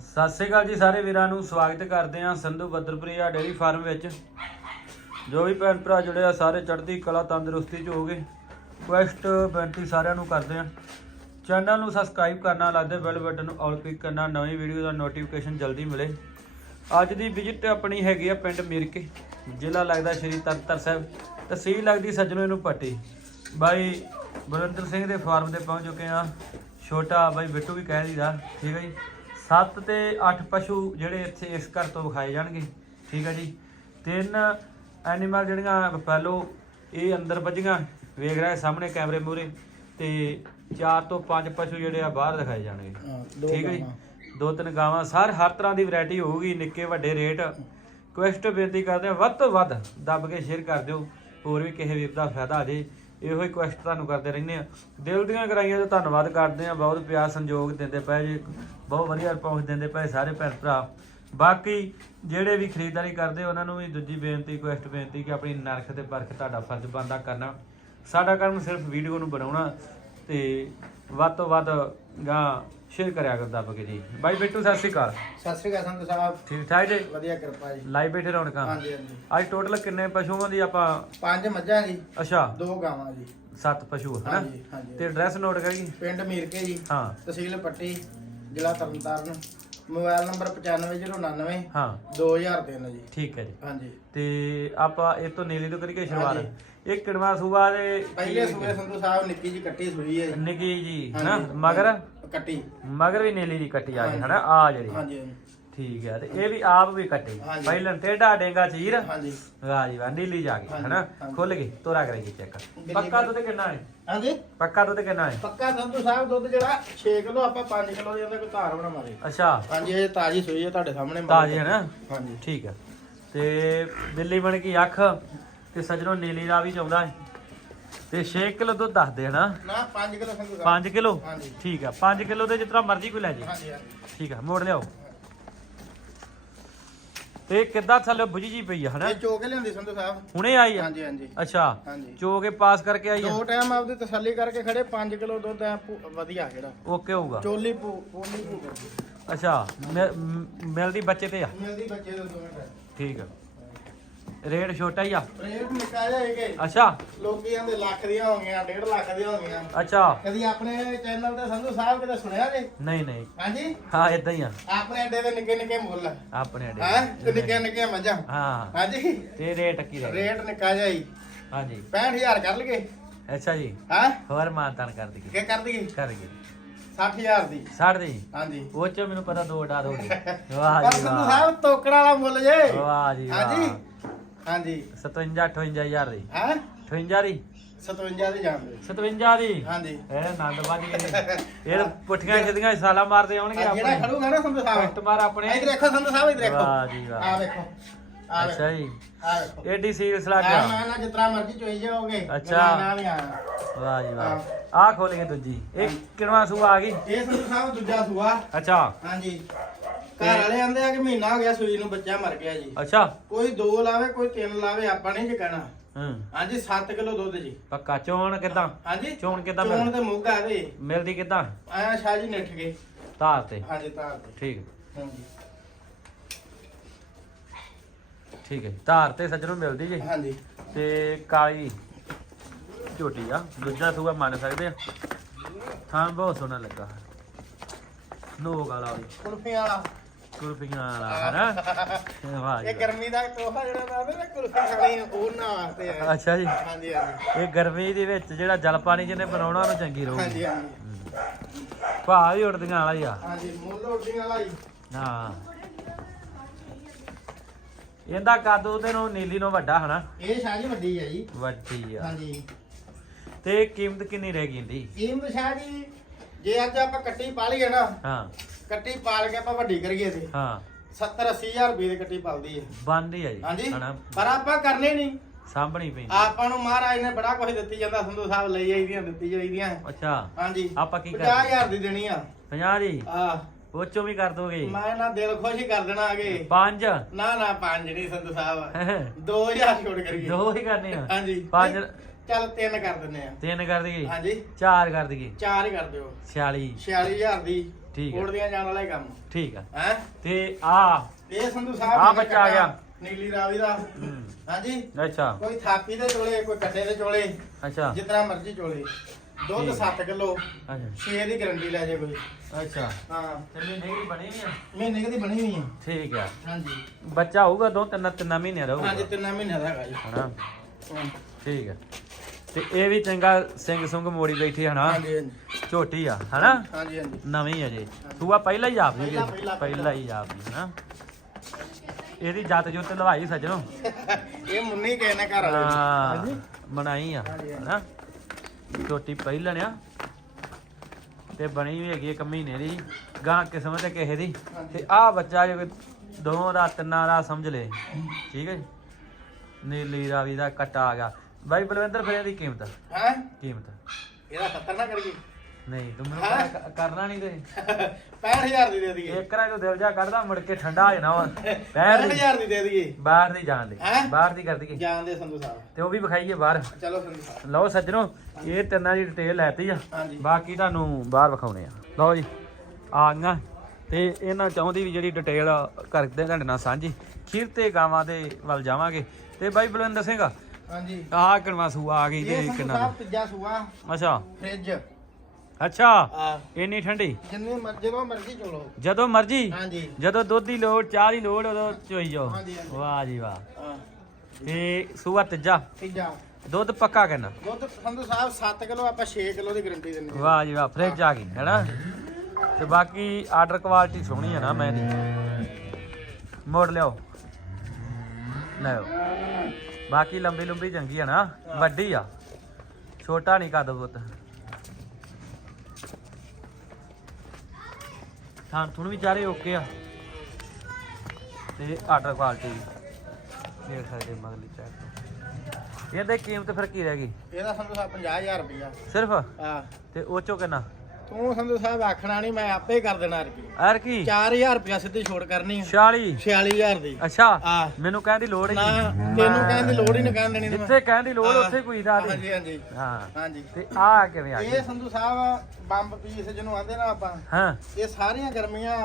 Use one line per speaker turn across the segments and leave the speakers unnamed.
ਸਤਿ ਸ੍ਰੀ ਅਕਾਲ ਜੀ ਸਾਰੇ ਵੀਰਾਂ ਨੂੰ, ਸਵਾਗਤ ਕਰਦੇ ਹਾਂ ਸੰਧੂ ਬੱਦਰਪੁਰੀਆ ਡੇਅਰੀ ਫਾਰਮ ਵਿੱਚ। ਜੋ ਵੀ ਭੈਣ ਭਰਾ ਜੁੜੇ ਆ, ਸਾਰੇ ਚੜ੍ਹਦੀ ਕਲਾ, ਤੰਦਰੁਸਤੀ ਚ ਹੋਗੇ ਕੁਐਸਟ ਬੇਨਤੀ ਸਾਰਿਆਂ ਨੂੰ ਕਰਦੇ ਹਾਂ। ਚੈਨਲ ਨੂੰ ਸਬਸਕ੍ਰਾਈਬ ਕਰਨਾ, ਲੱਗਦੇ ਬੈਲ ਬਟਨ ਨੂੰ ਆਲ ਕਲਿੱਕ ਕਰਨਾ, ਨਵੀਂ ਵੀਡੀਓ ਦਾ ਨੋਟੀਫਿਕੇਸ਼ਨ ਜਲਦੀ ਮਿਲੇ। ਅੱਜ ਦੀ ਵਿਜ਼ਿਟ ਆਪਣੀ ਹੈਗੀ ਆ ਪਿੰਡ ਮਿਰਕੇ, ਜ਼ਿਲ੍ਹਾ ਲੱਗਦਾ ਸ਼੍ਰੀ ਤਰਨਤਾਰਨ ਸਾਹਿਬ। ਤਹਿਸੀਲ ਲੱਗਦੀ ਸੱਜਣੋ ਇਹਨੂੰ ਪੱਟੀ। ਬਾਈ ਬਲਵੰਦਰ ਸਿੰਘ ਦੇ ਫਾਰਮ ਤੇ ਪਹੁੰਚ ਚੁੱਕੇ ਆ ਛੋਟਾ ਬਾਈ ਬਿੱਟੂ ਵੀ ਕਹਿ ਦੀਦਾ ਠੀਕ ਹੈ ਜੀ। 7 ਤੇ 8 ਪਸ਼ੂ ਜਿਹੜੇ ਇੱਥੇ ਇਸ ਘਰ ਤੋਂ ਵਿਖਾਏ ਜਾਣਗੇ। ਠੀਕ ਹੈ ਜੀ। ਤਿੰਨ ਐਨੀਮਲ ਜਿਹੜੀਆਂ ਪਹਿਲੋ ਇਹ ਅੰਦਰ ਵੱਜੀਆਂ ਵੇਖ ਰਿਹਾ ਸਾਹਮਣੇ ਕੈਮਰੇ ਮੂਰੇ ਤੇ 4 ਤੋਂ 5 ਪਸ਼ੂ ਜਿਹੜੇ ਆ ਬਾਹਰ ਦਿਖਾਏ ਜਾਣਗੇ। ਠੀਕ ਹੈ ਜੀ। ਦੋ ਤਿੰਨ ਗਾਵਾਂ। ਸਰ ਹਰ ਤਰ੍ਹਾਂ ਦੀ ਵੈਰਾਈਟੀ ਹੋਊਗੀ ਨਿੱਕੇ ਵੱਡੇ ਰੇਟ। ਕੁਐਸਟ ਬੇਨਤੀ ਕਰਦੇ ਆ ਵੱਧ ਤੋਂ ਵੱਧ ਦੱਬ ਕੇ ਸ਼ੇਅਰ ਕਰ ਦਿਓ। ਹੋਰ ਵੀ ਕਿਸੇ ਵੀਰ ਦਾ ਫਾਇਦਾ ਆ ਜੇ। ਇਹੋ ਹੀ ਕੁਐਸਟ ਤੁਹਾਨੂੰ ਕਰਦੇ ਰਹਿੰਦੇ ਆ। ਦਿਲ ਦੀਆਂ ਗਰਾਈਆਂ ਦਾ ਧੰਨਵਾਦ ਕਰਦੇ ਆ, ਬਹੁਤ ਪਿਆਰ ਸੰਯੋਗ ਦਿੰਦੇ ਪਏ ਜੀ, ਬਹੁਤ ਵਧੀਆ ਰਿਸਪੌਂਸ ਦਿੰਦੇ ਪਏ ਸਾਰੇ ਭੈਣ ਭਰਾ। ਬਾਕੀ ਜਿਹੜੇ ਵੀ ਖਰੀਦਦਾਰੀ ਕਰਦੇ ਉਹਨਾਂ ਨੂੰ ਵੀ ਦੂਜੀ ਬੇਨਤੀ ਕੁਐਸਟ ਬੇਨਤੀ ਕਿ ਆਪਣੀ ਨਰਖ ਤੇ ਪਰਖ ਤੁਹਾਡਾ ਫਰਜ਼ ਬਣਦਾ ਕਰਨਾ। ਸਾਡਾ ਕੰਮ ਸਿਰਫ ਵੀਡੀਓ ਨੂੰ ਬਣਾਉਣਾ ਤੇ ਵੱਧ ਤੋਂ ਵੱਧ ਗਾਂ ਸ਼ੇਅਰ ਕਰਿਆ ਕਰ ਦੱਬ ਕੇ ਜੀ। ਬਾਈ ਬਿੱਟੂ ਸਤਿ ਸ਼੍ਰੀ ਅਕਾਲ।
ਸਤਿ ਸ੍ਰੀ ਅਕਾਲ ਸੰਤ ਸਾਹਿਬ।
ਠੀਕ ਠਾਕ ਜੀ?
ਵਧੀਆ ਕਿਰਪਾ ਜੀ।
ਲਾਈਵ ਬੈਠੇ ਰੌਣਕਾਂ
ਹਾਂਜੀ ਹਾਂਜੀ।
ਅੱਜ ਟੋਟਲ ਕਿੰਨੇ ਪਸ਼ੂਆਂ ਦੀ ਆਪਾਂ
ਪੰਜ ਮੱਝਾਂ ਜੀ।
ਅੱਛਾ।
ਦੋ ਗਾਵਾਂ ਜੀ।
ਸੱਤ ਪਸ਼ੂ ਹਨਾ?
ਹਾਂਜੀ ਹਾਂਜੀ।
ਤੇ ਐਡਰੈਸ ਨੋਟ ਕਰੀ
ਪਿੰਡ ਮੀਰਕੇ ਜੀ।
ਹਾਂ।
ਤਹਿਸੀਲ ਪੱਟੀ ਜ਼ਿਲ੍ਹਾ ਤਰਨਤਾਰਨ। ਮੋਬਾਈਲ ਨੰਬਰ 95099
ਹਾਂ।
2003 ਜੀ।
ਠੀਕ ਹੈ ਜੀ।
ਹਾਂਜੀ।
ਤੇ ਆਪਾਂ ਇਹ ਤੋਂ ਨੀਲੀ ਤੋਂ ਕਰੀਏ ਸ਼ੁਰੂਆਤ। ਇਹ ਕਿਣਵਾ ਸੂਬਾ ਦੇ
ਪਹਿਲੇ ਸੂਏ ਸੰਧੂ ਸਾਹਿਬ ਨਿੱਕੀ ਜੀ ਕੱਟੀ ਸੂਈ ਹੈ।
ਨਿੱਕੀ ਜੀ ਹਨਾ। ਮਗਰ?
ਕੱਟੀ।
ਮਗਰ ਵੀ ਨੀਲੀ ਦੀ ਕੱਟੀ ਆ ਗਈ। ਹਨਾ? ਆ ਜਿਹੜੀ।
ਹਾਂਜੀ ਹਾਂਜੀ।
ਠੀਕ ਹੈ ਤੇ ਇਹ ਵੀ ਆਪ ਵੀ ਕੱਟੀ।
ਹਾਂਜੀ।
ਪਹਿਲਾਂ ਟੇਢਾ ਡੇਂਗਾ ਚੀਰ।
ਹਾਂਜੀ।
ਵਾਹ ਜੀ ਵਾਹ ਨੀਲੀ ਜਾ ਗਈ ਹਨਾ?
ਹਾਂਜੀ।
ਖੁੱਲ ਗਈ ਤੋਰਾ ਕਰੇਗੀ ਚੈੱਕ।
ਬਿੱਲੀ
ਪੱਕਾ ਦੁੱਧ ਕਿੰਨਾ ਹੈ?
ਹਾਂਜੀ।
ਪੱਕਾ ਦੁੱਧ ਕਿੰਨਾ ਹੈ?
ਪੱਕਾ ਸੰਧੂ ਸਾਹਿਬ ਦੁੱਧ ਜਿਹੜਾ 6 ਕਿਲੋ ਆਪਾਂ 5 ਕਿਲੋ ਦੇ ਅੰਦਰ ਕੋਈ ਧਾਰ ਬਣਾਵਾਂਗੇ।
ਅੱਛਾ।
ਹਾਂਜੀ ਇਹ ਤਾਜੀ ਸੂਈ ਹੈ ਤੁਹਾਡੇ ਸਾਹਮਣੇ
ਤਾਜ਼ੀ ਹੈ ਨਾ?
ਹਾਂਜੀ।
ਠੀਕ ਹੈ ਤੇ ਬਿੱਲੀ ਬਣ ਗਈ ਅੱਖ ਤੇ ਸਜਣੋ ਨੀਲੀ ਦਾ ਵੀ ਚਾਹੁੰਦਾ ਹੈ। ਤੇ 6 ਕਿਲੋ ਦੁੱਧ ਦੱਸਦੇ ਹਨਾ?
ਨਾ 5 ਕਿਲੋ ਸੰਧੂ ਸਾਹਿਬ
5 ਕਿਲੋ?
ਹਾਂਜੀ।
ਠੀਕ ਹੈ 5 ਕਿਲੋ ਦੇ ਜਿਤਨਾ ਮਰਜ਼ੀ ਕੋਈ ਲੈ ਜੇ।
ਹਾਂਜੀ ਹਾਂਜੀ।
ਠੀਕ ਹੈ ਮੋੜ ਲਿਆਓ। ਤੇ ਕਿੱਦਾਂ ਥੱਲੇ ਬੁਝੀ ਜੀ ਪਈ ਆ ਹਨਾ?
ਇਹ ਚੋ ਕੇ ਲਿਆਂਦੀ ਸੰਧੂ ਸਾਹਿਬ।
ਹੁਣੇ ਆਈ ਆ?
ਹਾਂਜੀ ਹਾਂਜੀ।
ਅੱਛਾ
ਹਾਂਜੀ।
ਚੋ ਕੇ ਪਾਸ ਕਰਕੇ ਆਈ ਆ?
ਦੋ ਟਾਈਮ ਆਪਦੀ ਤਸੱਲੀ ਕਰਕੇ ਖੜੇ 5 ਕਿਲੋ ਦੁੱਧ ਐ ਭੂ- ਵਧੀਆ ਜਿਹੜਾ।
ਓਕੇ ਹੋਊਗਾ।
ਚੋਲੀ ਪੂ ਪੋਲੀ ਪੂ।
ਅੱਛਾ ਮਿ- ਮ- ਮਿਲਦੀ ਬੱਚੇ ਤੇ ਆ?
ਮਿਲਦੀ ਬੱਚੇ ਦੇ ਦੋਵੇਂ ਟਾਈਮ
ਠੀਕ ਆ। ਰੇਟ ਛੋਟਾ ਹੀ ਆ।
ਰੇਟ ਨਿਕਾ ਜਾਏਗੇ
ਅੱਛਾ।
ਲੋਕੀ ਆਂਦੇ ਲੱਖ ਦੀਆਂ ਹੋ ਗਈਆਂ 1.5 ਲੱਖ ਦੀਆਂ ਹੋ ਗਈਆਂ।
ਅੱਛਾ।
ਕਦੀ ਆਪਣੇ ਚੈਨਲ ਤੇ ਸੰਧੂ ਸਾਹਿਬ ਕਿਤੇ ਸੁਣਿਆ ਜੀ?
ਨਹੀਂ ਨਹੀਂ।
ਹਾਂਜੀ?
ਹਾਂ ਇਦਾਂ ਹੀ ਆ।
ਆਪਣੇ ਅੱਡੇ ਦੇ ਨਿੱਕੇ ਨਿੱਕੇ ਮੁੱਲ।
ਆਪਣੇ ਅੱਡੇ
ਹੈ? ਤੇ ਨਿੱਕੇ ਨਿੱਕੇ ਮੱਝਾਂ।
ਹਾਂ।
ਹਾਂਜੀ?
ਤੇ ਰੇਟ ਕੀ ਰਹੇ
ਰੇਟ ਨਿਕਾ ਜਾਈ
ਹਾਂਜੀ।
65000 ਕਰ ਲਈਏ।
ਅੱਛਾ ਜੀ।
ਹੈ?
ਹੋਰ ਮਾਨਤਾਨ ਕਰ ਦਈਏ।
ਕੀ ਕਰ ਦਈਏ?
ਕਰ ਗਏ
60000 ਦੀ।
ਛੱਡ ਦੇ?
ਹਾਂਜੀ।
ਉਹ ਚ ਮੈਨੂੰ ਪਤਾ ਦੋ ਡਾ ਦੋ ਵਾਹ ਜੀ
ਸੰਧੂ
ਵਾਹ।
ਸਾਹਿਬ ਤੋਕੜਾ ਵਾਲਾ ਮੁੱਲ ਜੇ।
ਵਾਹ ਜੀ ਵਾਹ।
ਹਾਂਜੀ
57 58000 ਦੀ।
ਹੈ?
58 ਦੀ?
57 ਦੀ ਜਾਂਦੇ
57 ਦੀ?
ਹਾਂਜੀ।
ਇਹ ਆਨੰਦ ਬਾਜੀ ਇਹ ਤਾਂ ਪੁੱਠੀਆਂ ਸਿੱਧੀਆਂ ਸਾਲਾ ਮਾਰਦੇ ਆਉਣਗੇ
ਆਹ ਜਿਹੜਾ
ਆਪਣੇ।
ਖੜੂਗਾ ਨਾ ਸੰਧੂ ਸਾਹਿਬ।
ਕਸਟਮਰ ਆਪਣੇ।
ਇੱਧਰ ਦੇਖੋ ਸੰਧੂ ਸਾਹਿਬ ਇੱਧਰ ਦੇਖੋ।
ਵਾਹ ਜੀ ਵਾਹ।
ਆ ਦੇਖੋ। ਆ ਦੇਖੋ
ਅੱਛਾ ਜੀ।
ਆ ਦੇਖੋ।
ਏਡੀ ਸੀਰੀਅਸ ਲੱਗ
ਆ
ਗਿਆ
ਮੈਂ ਨਾ ਜਿਤਨਾ ਮਰਜ਼ੀ ਚੋਈ ਜਾਓਗੇ
ਅੱਛਾ।
ਨਾ ਵੀ ਆਇਆ
ਵਾਹ ਜੀ ਵਾਹ। ਆਹ ਖੋਲੇਗੇ ਦੂਜੀ। ਇਹ ਕਿਣਵਾ ਸੂਆ ਆ ਗਈ?
ਇਹ ਸੰਧੂ ਸਾਹਿਬ ਦੂਜਾ ਸੂਆ।
ਅੱਛਾ।
ਹਾਂਜੀ। ਘਰ ਵਾਲੇ ਆਂਦੇ ਆ ਕਿ ਮਹੀਨਾ ਹੋ ਗਿਆ ਸੂਈ ਨੂੰ ਬੱਚਾ ਮਰ ਗਿਆ ਜੀ।
ਅੱਛਾ।
ਕੋਈ ਦੋ ਲਾਵੇ ਕੋਈ ਤਿੰਨ ਲਾਵੇ ਆਪਾਂ ਨਹੀਂ ਜੀ ਕਹਿਣਾ।
ਹੂੰ।
ਹਾਂਜੀ 7 ਕਿਲੋ ਦੁੱਧ ਜੀ।
ਪੱਕਾ ਚੋਣ ਕਿਦਾਂ?
ਹਾਂਜੀ
ਚੋਣ ਕਿੱਦਾਂ
ਚੋਣ ਤੇ ਮੁੱਗਾ ਦੇ।
ਮਿਲਦੀ ਕਿਦਾਂ?
ਆਇਆ ਸ਼ਾਹ ਜੀ ਨਿੱਠ ਗਏ
ਧਾਰ ਤੇ।
ਹਾਂਜੀ ਤਾਰ ਤੇ।
ਠੀਕ।
ਹਾਂਜੀ।
ਠੀਕ ਹੈ ਧਾਰ ਤੇ ਸੱਜਣੋਂ ਮਿਲਦੀ ਜੀ।
ਹਾਂਜੀ।
ਤੇ ਕਾਲੀ ਝੋਟੀ ਆ ਦੂਜਾ ਸੂਆ ਮੰਨ ਸਕਦੇ ਆ। ਹਾਂ ਬਹੁਤ ਸੋਹਣਾ ਲੱਗਾ। ਨੋਕ ਵਾਲਾ ਵੀ।
ਕੁਲਫੀ ਵਾਲਾ।
ਕੁਲਫੀਆਂ ਵਾਲਾ ਹਨਾ? ਵਾਹ ਜੀ
ਇਹ ਗਰਮੀ ਦਾ ਤੋਹਫਾ ਜਿਹੜਾ ਦੱਸਦੇ ਨਾ ਕੁਲਫੀ ਖਾਣੀ ਉਹਨਾਂ ਵਾਸਤੇ
ਵਾਹ।
ਹੈ
ਅੱਛਾ ਜੀ।
ਹਾਂਜੀ ਹਾਂਜੀ।
ਇਹ ਗਰਮੀ ਦੇ ਵਿੱਚ ਜਿਹੜਾ ਜਲ ਪਾਣੀ ਜਿਹਨੇ ਬਣਾਉਣਾ ਉਹਨੂੰ ਚੰਗੀ ਰਹੂਗੀ।
ਹਾਂਜੀ ਹਾਂਜੀ।
ਭਾਅ ਵੀ ਉੜਦੀਆਂ ਵਾਲਾ ਹੀ ਆ।
ਹਾਂਜੀ ਮੁੱਲ ਉੱਡੀ ਵਾਲਾ ਹੀ।
ਹਾਂ। ਇਹਦਾ ਕੱਦ ਉਹਦੇ ਨੂੰ ਨੀਲੀ ਨੂੰ ਵੱਡਾ ਹਨਾ?
ਇਹ ਸ਼ਾਹ ਜੀ ਵੱਡੀ ਹੈ ਜੀ।
ਵੱਡੀ ਆ।
ਹਾਂਜੀ।
ਤੇ ਕੀਮਤ ਕਿੰਨੀ ਰਹਿ ਗਈ ਇਹਦੀ?
ਕੀਮਤ ਸ਼ਾਹ ਜੀ ਜੇ ਅੱਜ ਆਪਾਂ ਕੱਟੀ ਪਾਲੀਏ ਨਾ
ਹਾਂ।
ਕੱਟੀ ਪਾਲ ਕੇ ਆਪਾਂ ਵੱਡੀ ਕਰੀਏ ਤੇ।
ਹਾਂ।
70 80000 ਰੁਪਏ ਦੀ ਕੱਟੀ ਪਲਦੀ ਹੈ।
ਬੰਦੀ ਆ ਜੀ।
ਹਾਂਜੀ।
ਹਨਾ
ਪਰ ਆਪਾਂ ਕਰਨੇ ਨਹੀਂ।
ਸਾਂਭਣੀ ਪੈਂਦੀ।
ਆਪਾਂ ਨੂੰ ਮਹਾਰਾਜ ਨੇ ਬੜਾ ਕੁਝ ਦਿੱਤੀ ਜਾਂਦਾ ਸੰਧੂ ਸਾਹਿਬ ਲਈ ਜਾਈਦੀਆਂ ਦਿੱਤੀ ਜਾਈਦੀਆਂ
ਅੱਛਾ।
ਹਾਂਜੀ।
ਆਪਾਂ ਕੀ ਕਰਦੇ?
50000 ਦੀ ਦੇਣੀ ਆ।
50 ਦੀ?
ਆ
ਉਹ ਚੋਂ ਵੀ ਕਰ ਦੋਗੇ?
ਮੈਂ ਨਾ ਦਿਲ ਖੁਸ਼ ਹੀ ਕਰ ਦੇਣਾ ਅਗੇ।
ਪੰਜ?
ਨਾ ਨਾ ਪੰਜ ਨਹੀਂ ਸੰਧੂ ਸਾਹਿਬ। 2000 ਛੋੜ ਕਰੀਏ।
ਦੋ ਹੀ ਕਰਨੇ ਆ।
ਹਾਂਜੀ।
ਪੰਜ
ਚੱਲ ਤਿੰਨ ਕਰ ਦਿੰਨੇ ਆ।
ਤਿੰਨ ਕਰ ਦਈਏ?
ਹਾਂਜੀ।
ਚਾਰ ਕਰ ਦਈਏ?
ਚਾਰ ਹੀ ਕਰ ਦਿਓ।
46
46000 ਦੀ
ਠੀਕ ਹੈ
ਉੜਦੀਆਂ ਜਾਣ ਵਾਲਾ ਹੀ ਕੰਮ।
ਠੀਕ ਹੈ
ਹੈ?
ਤੇ ਆ
ਇਹ ਸੰਧੂ ਸਾਹਿਬ ਨੇ
ਬੱਚਾ ਆ ਗਿਆ।
ਨੀਲੀ ਰਾਵੀ ਦਾ। ਹਾਂਜੀ।
ਅੱਛਾ।
ਕੋਈ ਥਾਪੀ ਦੇ ਚੋਲੇ ਕੋਈ ਕੱਟੇ ਦੇ ਚੋਲੇ।
ਅੱਛਾ।
ਜਿਤਨਾ ਮਰਜ਼ੀ ਚੋਲੇ। ਦੁੱਧ
ਠੀਕ।
7 ਕਿਲੋ।
ਅੱਛਾ।
6 ਦੀ ਗਰੰਟੀ ਲੈ ਜੇ ਕੋਈ।
ਅੱਛਾ।
ਹਾਂ।
ਤੇ ਮਹੀਨੇ ਦੀ ਬਣੀ ਵੀ ਆ?
ਮਹੀਨੇ ਦੀ ਬਣੀ ਹੋਈ ਹੈ
ਠੀਕ ਆ।
ਹਾਂਜੀ।
ਬੱਚਾ ਹੋਊਗਾ ਦੋ ਤਿੰਨ ਤਿੰਨ ਮਹੀਨੇ ਦਾ
ਹਾਂਜੀ ਤਿੰਨ ਮਹੀਨੇ ਦਾ ਹੈਗਾ ਜੀ।
ਹਨਾ।
ਹਾਂ।
ਠੀਕ ਆ। ਤੇ ਇਹ ਵੀ ਚੰਗਾ ਸਿੰਘ ਸੁੰਗ ਮੋੜੀ ਬੈਠੀ ਹਨਾ
ਹਾਂਜੀ ਹਾਂਜੀ।
ਝੋਟੀ ਆ ਹਨਾ?
ਹਾਂਜੀ ਹਾਂਜੀ।
ਨਵੀਂ ਅਜੇ ਸੂਆ ਪਹਿਲਾ ਹੀ ਆਪ ਜੀ
ਪਹਿਲਾ,
ਹੀ ਆਪ ਜੀ ਹਨਾ ਇਹਦੀ ਜੱਤ ਜੁੱਤ ਲਵਾਈ ਸੱਜਣੋ।
ਇਹ ਮੁੰਨੀ ਕਿਸੇ ਨੇ ਘਰ ਵਾਲੇ।
ਹਾਂ
ਹਾਂਜੀ।
ਬਣਾਈ ਆ। ਹਨਾ? ਝੋਟੀ ਪਹਿਲਣ ਆ। ਤੇ ਬਣੀ ਵੀ ਹੈਗੀ ਇੱਕ ਮਹੀਨੇ ਦੀ। ਗਾਂ ਕਿਸਮ ਤੇ ਕਿਸੇ ਦੀ। ਤੇ ਆਹ ਬੱਚਾ ਜੇ ਦੋ ਦਾ ਤਿੰਨਾਂ ਦਾ ਸਮਝ ਲੈ। ਠੀਕ ਹੈ ਜੀ? ਨੀਲੀ ਰਾਵੀ ਦਾ ਕੱਟਾ ਆ ਗਿਆ। ਬਾਈ ਬਲਵਿੰਦਰ ਫਿਰ ਇਹਦੀ ਕੀਮਤ।
ਹੈ?
ਕੀਮਤ।
ਇਹਦਾ 70 ਨਾ ਕਰੀਏ।
ਨਹੀਂ ਤੂੰ ਮੈਨੂੰ ਕਰਨਾ ਨਹੀਂ ਤੇ
65000 ਦੀ ਦੇ ਦਈਏ।
ਇੱਕ ਰਾਂ ਤੋਂ ਦਿਲ ਜਾ ਕੱਢਦਾ ਮੁੜ ਕੇ ਠੰਡਾ ਹੋ ਜਾਣਾ ਵਾ। ਦੀ
65000 ਦੀ ਦੇ ਦਈਏ।
ਬਾਹਰ ਦੀ ਜਾਣ ਦੇ।
ਹੈਂ?
ਬਾਹਰ ਦੀ ਕਰ ਦਈਏ।
ਜਾਣ ਦੇ ਸੰਧੂ ਸਾਹਿਬ।
ਤੇ ਉਹ ਵੀ ਵਿਖਾਈਏ ਬਾਹਰ।
ਚਲੋ ਸੰਧੂ ਸਾਹਿਬ।
ਲਓ ਸੱਜਣੋ ਇਹ ਤਿੰਨਾਂ ਦੀ ਡਿਟੇਲ ਲੈਤੀ ਆ।
ਹਾਂਜੀ।
ਬਾਕੀ ਤੁਹਾਨੂੰ ਬਾਹਰ ਵਿਖਾਉਣੇ ਆ। ਲਓ ਜੀ ਆ ਗਈਆਂ। ਤੇ ਇਹਨਾਂ ਚਾਹੁੰਦੀ ਵੀ ਜਿਹੜੀ ਡਿਟੇਲ ਕਰਦੇ ਤੁਹਾਡੇ ਨਾਲ ਸਾਂਝੀ। ਖੀਰ ਤੇ ਗਾਵਾਂ ਦੇ ਵੱਲ ਜਾਵਾਂਗੇ। ਤੇ ਬਾਈ ਬਲਵਿੰਦਰ ਸਿੰਘ
ਹਾਂਜੀ।
ਆਹ ਕਿਨਵਾ ਸੂਆ ਆ ਗਈ
ਇਹ
ਤੇ
ਸੰਧੂ
ਕਿੰਨਾ
ਸਾਹਿਬ ਤੀਜਾ ਸੂਆ।
ਅੱਛਾ।
ਫ੍ਰਿਜ।
ਅੱਛਾ।
ਆ
ਇੰਨੀ ਠੰਡੀ?
ਜਿੰਨੇ ਮਰ ਜਦੋਂ ਮਰਜ਼ੀ ਚਲੋ
ਜਦੋਂ ਮਰਜ਼ੀ।
ਹਾਂਜੀ।
ਜਦੋਂ ਦੁੱਧ ਦੀ ਲੋੜ ਚਾਹ ਦੀ ਲੋੜ ਉਦੋਂ ਚੋਈ ਜਾਓ।
ਹਾਂਜੀ, ਹਾਂਜੀ।
ਵਾਹ ਜੀ ਵਾਹ।
ਹਾਂ।
ਤੇ ਸੂਆ ਤੀਜਾ?
ਤੀਜਾ।
ਦੁੱਧ ਪੱਕਾ ਕਰਨਾ
ਦੁੱਧ ਸੰਧੂ ਸਾਹਿਬ 7 ਕਿਲੋ ਆਪਾਂ 6 ਕਿਲੋ ਦੀ ਗਰੰਟੀ ਦਿੰਦੇ ਹਾਂ।
ਵਾਹ ਜੀ ਵਾਹ ਫ੍ਰਿਜ ਆ ਗਈ ਹੈਨਾ? ਤੇ ਬਾਕੀ ਆਰਡਰ ਕੁਆਲਿਟੀ ਸੋਹਣੀ ਹੈ ਨਾ ਮੈਂ ਦੀ ਮੋੜ ਲਿਓ ਲਿਓ ਬਾਕੀ ਲੰਬੀ ਲੰਬੀ ਚੰਗੀ ਹੈ ਨਾ ਵੱਡੀ ਆ। ਛੋਟਾ ਨਹੀਂ ਕੱਦ ਪੁੱਤ। ਥਾਂ ਥੁਣ ਵੀ ਚਾਰੇ ਓਕੇ ਆ। ਤੇ ਆਰਡਰ ਕੁਆਲਿਟੀ ਵੀ। ਦੇਖ ਸਕਦੇ ਮਗਲੀ ਚੈੱਕ ਇਹਦੇ ਕੀਮਤ ਫਿਰ ਕੀ ਰਹਿ ਗਈ?
ਇਹਦਾ ਸਾਹਿਬ 50000 ਰੁਪਇਆ
ਸਿਰਫ?
ਆ
ਤੇ ਉਹ ਚੋਂ ਕਿੰਨਾ?
ਤੂੰ ਸੰਧੂ ਸਾਹਿਬ ਆਖਣਾ ਨਹੀਂ ਮੈਂ ਆਪੇ ਹੀ ਕਰ ਦੇਣਾ ਰੁਪਇਆ
ਐਰ ਕੀ
4000 ਰੁਪਇਆ ਸਿੱਧੀ ਛੋੜ ਕਰਨੀ ਆ।
46
46000 ਦੀ।
ਅੱਛਾ
ਆ।
ਮੈਨੂੰ ਕਹਿਣ ਦੀ ਲੋੜ ਹੀ
ਨਾ
ਨਹੀਂ।
ਤੈਨੂੰ ਕਹਿਣ ਦੀ ਲੋੜ ਹੀ ਨਹੀਂ ਕਹਿਣ ਦੇਣੀ।
ਜਿੱਥੇ ਕਹਿਣ ਦੀ ਲੋੜ। ਉੱਥੇ ਕੋਈ ਦਾ ਦੇ
ਹਾਂਜੀ ਹਾਂਜੀ।
ਹਾਂ।
ਹਾਂਜੀ।
ਤੇ ਆ ਕਿਵੇਂ ਆ
ਇਹ
ਗਈ
ਸੰਧੂ ਸਾਹਿਬ ਬੰਬ ਪੀਸ ਜਿਹਨੂੰ ਆਂਦੇ ਨਾ ਆਪਾਂ।
ਹਾਂ।
ਇਹ ਸਾਰੀਆਂ ਗਰਮੀਆਂ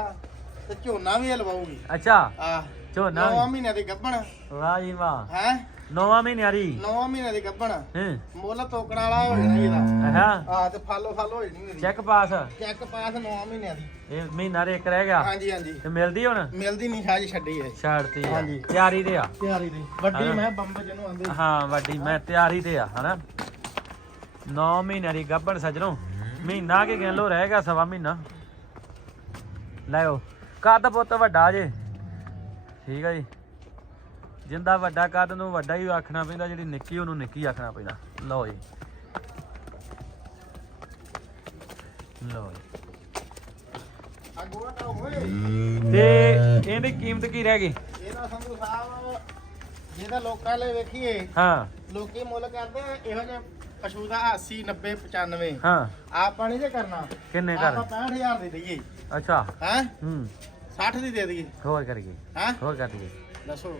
ਤੇ ਝੋਨਾ ਵੀ ਇਹ ਲਵਾਉਗੀ
ਅੱਛਾ।
ਆ।
ਝੋਨਾ
9 ਮਹੀਨੇ ਦੀ ਗੱਭਣ।
ਵਾਹ ਜੀ ਵਾਹ।
ਹੈ?
ਨੌਵਾਂ ਮਹੀਨਿਆਰੀ
9 ਮਹੀਨੇ ਦੀ ਗੱਭਣ।
ਹਾਂ।
ਮੁੱਲ ਤੋਕਣ ਵਾਲਾ ਹੋ ਜਾਣਾ ਇਹਦਾ।
ਹਾਂ
ਆ ਤੇ ਫਾਲੋ ਫਾਲੋ ਹੋ ਜਾਣੀ ਇਹਦੀ।
ਚੈੱਕ ਪਾਸ
ਚੈੱਕ ਪਾਸ 9 ਮਹੀਨਿਆਂ ਦੀ।
ਇਹ ਮਹੀਨਾ ਦੇ ਇੱਕ ਰਹਿ ਗਿਆ।
ਹਾਂਜੀ ਹਾਂਜੀ।
ਤੇ ਮਿਲਦੀ ਹੁਣ?
ਮਿਲਦੀ ਨਹੀਂ ਸਾਜ ਛੱਡੀ ਹੈ।
ਛੱਡਤੀ ਆ।
ਹਾਂਜੀ।
ਤਿਆਰੀ ਤੇ ਆ।
ਤਿਆਰੀ ਦੀ ਵੱਡੀ। ਮੈਂ ਬੰਬ ਜਿਹਨੂੰ ਆਂਦੇ।
ਹਾਂ ਵੱਡੀ ਮੈਂ ਤਿਆਰੀ ਤੇ ਆ ਹਨਾ? 9 ਮਹੀਨਿਆਂ ਦੀ ਗੱਭਣ ਸੱਜਣੋ। ਮਹੀਨਾ ਕੇ ਗਿਣ ਲੋ ਰਹਿ ਗਿਆ ਸਵਾ ਮਹੀਨਾ। ਲੈਓ ਕੱਦ ਪੁੱਤ ਵੱਡਾ ਜੇ। ਠੀਕ ਆ ਜੀ। ਜਿੰਦਾ ਵੱਡਾ ਕੱਦ ਨੂੰ ਵੱਡਾ ਹੀ ਆਖਣਾ ਪੈਂਦਾ ਜਿਹੜੀ ਨਿੱਕੀ ਉਹਨੂੰ ਨਿੱਕੀ ਆਖਣਾ ਪੈਂਦਾ। ਲਓ ਜੀ। ਲਓ
ਤਾਂ
ਇਹਦੀ ਕੀਮਤ ਕੀ ਰਹਿ ਗਈ?
ਇਹਦਾ ਸੰਧੂ ਸਾਹਿਬ ਜਿਹਦਾ ਲੋਕਾਂ ਲਈ ਵੇਖੀਏ
ਹਾਂ।
ਲੋਕੀ ਮੁੱਲ ਕਰਦੇ ਆ ਇਹੋ ਜਿਹੇ ਪਸ਼ੂ ਦਾ 80 90 95
ਹਾਂ।
ਆਪਾਂ ਨਹੀਂ ਜੇ ਕਰਨਾ।
ਕਿੰਨੇ
ਆਪਾਂ
ਕਰ
65000 ਦੀ ਦਈਏ।
ਅੱਛਾ।
ਹੈ?
ਹੂੰ।
60 ਦੀ ਦੇ ਦਈਏ।
ਹੋਰ ਕਰੀਏ।
ਹੈ?
ਹੋਰ ਕਰ ਦਈਏ।
ਦੱਸੋ।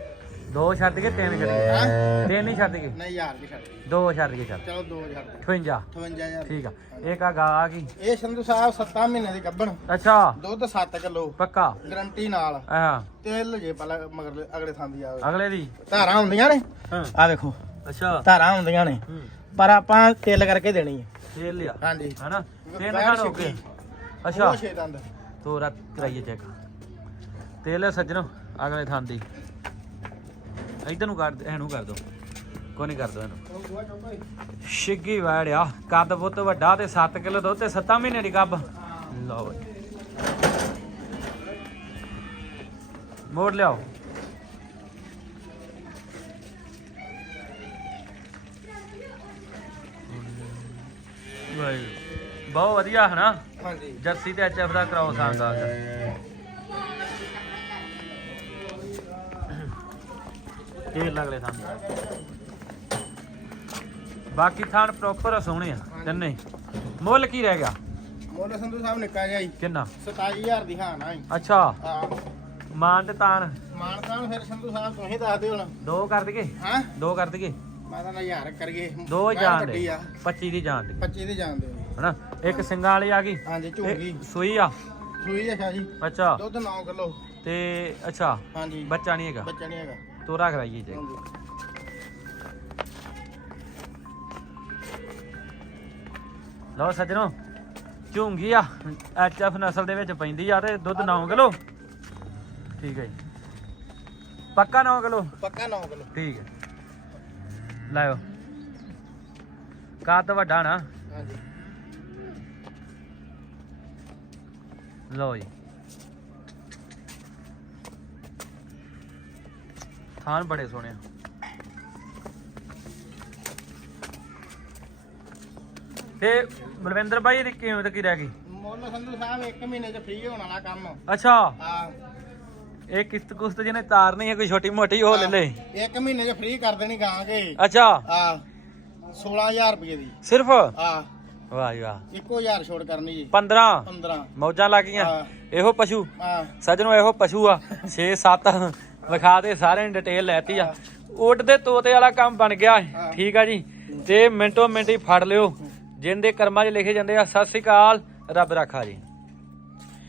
ਦੋ ਛੱਡ ਕੇ ਤਿੰਨ ਛੱਡ ਕੇ।
ਹੈ
ਤਿੰਨ ਹੀ ਛੱਡ ਕੇ।
ਨਹੀਂ ਯਾਰ ਦੀ ਛੱਡ
ਦੋ ਛੱਡ ਕੇ ਚੱਲ।
ਚਲੋ ਦੋ ਛੱਡ ਦਈਏ
58
58000
ਠੀਕ ਆ। ਇੱਕ ਆ ਗਾ ਆ ਗਈ
ਇਹ ਸੰਧੂ ਸਾਹਿਬ 7 ਮਹੀਨੇ ਦੀ ਗੱਭਣ।
ਅੱਛਾ।
ਦੁੱਧ 7 ਕਿਲੋ।
ਪੱਕਾ।
ਗਰੰਟੀ ਨਾਲ।
ਆ
ਤੇਲ ਜੇ ਪਹਿਲਾਂ ਮਗਰ ਅਗਲੇ ਥਾਂ ਦੀ ਆਵੇ
ਅਗਲੇ ਦੀ।
ਧਾਰਾਂ ਹੁੰਦੀਆਂ ਨੇ?
ਹਾਂ।
ਆ ਵੇਖੋ
ਅੱਛਾ।
ਧਾਰਾਂ ਹੁੰਦੀਆਂ ਨੇ।
ਹੂੰ।
ਪਰ ਆਪਾਂ ਤੇਲ ਕਰਕੇ ਦੇਣੀ ਹੈ
ਇਹ ਲਿਆ।
ਹਾਂਜੀ।
ਹਨਾ? ਤਿੰਨ ਖਾਣ ਹੋ ਗਏ। ਅੱਛਾ। ਤੋਰਾ ਕਰਾਈਏ ਚੈੱਕ। ਤੇਲ ਸੱਜਣੋ ਅਗਲੇ ਥਾਂ ਦੀ। ਇਧਰ ਨੂੰ ਕਰ ਦੇ ਇਹਨੂੰ ਕਰ ਦੋ। ਕੋਈ ਨਹੀਂ ਕਰ ਦੋ ਇਹਨੂੰ। ਛਿੱਗੀ ਵਾੜਿਆ ਕੱਦ ਪੁੱਤ ਵੱਡਾ ਤੇ 7 ਕਿਲੋ ਦੁੱਧ ਤੇ 7 ਮਹੀਨੇ ਦੀ ਗੱਬ ਲਓ ਮੋੜ ਲਿਆਓ। ਬਹੁਤ ਵਧੀਆ ਹੈ ਨਾ
ਹਾਂਜੀ।
ਜਰਸੀ ਤੇ ਐਚਐਫ ਦਾ ਕ੍ਰਾਸ ਆਂਦਾ ਇਹ ਲਗਲੇ ਥਾਂ ਬਾਕੀ ਥਾਂ ਪ੍ਰੋਪਰ ਸੋਹਣੇ ਆ ਤਿੰਨੇ। ਮੁੱਲ ਕੀ ਰਹਿ ਗਿਆ?
ਮੁੱਲ ਸੰਧੂ ਸਾਹਿਬ ਨਿੱਕਾ ਜਿਹਾ ਹੀ
ਕਿੰਨਾ?
27000 ਦੀ ਹਾਂ ਨਾ
ਅੱਛਾ।
ਹਾਂ।
ਮਾਨ ਤੇ ਤਾਨ?
ਮਾਨਤਾ ਫਿਰ ਸੰਧੂ ਸਾਹਿਬ ਤੁਸੀਂ ਦੱਸ ਦਿਓ ਹੁਣ।
ਦੋ ਕਰ ਦਈਏ?
ਹਾਂ?
ਦੋ ਕਰ ਦਈਏ?
ਮੈਂ ਤਾਂ ਨਾ ਹਜ਼ਾਰ ਕਰੀਏ।
ਦੋ ਜਾਣ ਦੇ।
ਆ।
25 ਦੀ ਜਾਣ ਦੇ।
25 ਦੀ ਜਾਣ ਦਿਓ
ਹਨਾ? ਇੱਕ ਸਿੰਗਾਂ ਵਾਲੀ ਆ ਗਈ।
ਹਾਂਜੀ ਝੂਗੀ।
ਸੂਈ ਆ।
ਸੂਈ ਹੈ ਜੀ।
ਅੱਛਾ।
ਦੁੱਧ 9 ਕਿਲੋ।
ਤੇ ਅੱਛਾ।
ਹਾਂਜੀ।
ਬੱਚਾ ਨਹੀਂ ਹੈਗਾ।
ਬੱਚਾ ਨਹੀਂ ਹੈਗਾ।
ਤੋਰਾ ਕਰਾਈਏ ਜੀ।
ਹਾਂਜੀ
ਲਓ ਸੱਜਣੋ ਝੂੰਗੀ ਆ ਐਚਐਫ ਨਸਲ ਦੇ ਵਿੱਚ ਪੈਂਦੀ ਆ ਤੇ ਦੁੱਧ 9 ਕਿਲੋ। ਠੀਕ ਹੈ ਜੀ। ਪੱਕਾ 9 ਕਿਲੋ?
ਪੱਕਾ 9 ਕਿਲੋ।
ਠੀਕ ਹੈ ਲਾਓ ਕੱਦ ਵੱਡਾ ਨਾ।
ਹਾਂਜੀ।
ਲਓ ਜੀ। ਥਾਨ ਬੜੇ ਸੋਹਣੇ ਆ। ਤੇ ਬਲਵਿੰਦਰ ਭਾਈ ਦੀ ਕੀਮਤ ਕੀ ਰਹਿ ਗਈ?
ਮੁੱਲ ਸੰਧੂ ਸਾਹਿਬ 1 ਮਹੀਨੇ ਚ ਫ੍ਰੀ ਹੋਣ ਵਾਲਾ ਕੰਮ।
ਅੱਛਾ।
ਆ
ਇਹ ਕਿਸ਼ਤ ਕੁਸ਼ਤ ਜਿਹਨੇ ਤਾਰਨੀ ਹੈ ਕੋਈ ਛੋਟੀ ਮੋਟੀ ਉਹ ਲੈ ਲੈ
1 ਮਹੀਨੇ ਚ ਫ੍ਰੀ ਕਰ ਦੇਣੀ ਗਾਂਗੇ
ਅੱਛਾ।
ਆ 16000 ਰੁਪਏ ਦੀ।
ਸਿਰਫ?
ਆ
ਵਾਹ ਜੀ ਵਾਹ।
1000 ਛੋੜ ਕਰਨੀ ਜੀ।
15
15
ਮੌਜਾਂ ਲੱਗ ਗਈਆਂ।
ਹਾਂ।
ਇਹੋ ਪਸ਼ੂ। ਸੱਜਣੋ ਇਹੋ ਪਸ਼ੂ ਆ। 6 7 ਵਿਖਾ ਦੇ ਸਾਰਿਆਂ ਨੇ ਡਿਟੇਲ ਲੈਤੀ ਆ। ਓਟ ਦੇ ਤੋਤੇ ਵਾਲਾ ਕੰਮ ਬਣ ਗਿਆ। ਠੀਕ ਆ ਜੀ। ਤੇ ਮਿੰਟੋ ਮਿੰਟ ਹੀ ਫੜ ਲਿਓ। ਜਿੰਦੇ ਕਰਮਾਂ 'ਚ ਲਿਖੇ ਜਾਂਦੇ ਆ ਸਤਿ ਸ੍ਰੀ ਅਕਾਲ ਰੱਬ ਰਾਖਾ ਜੀ।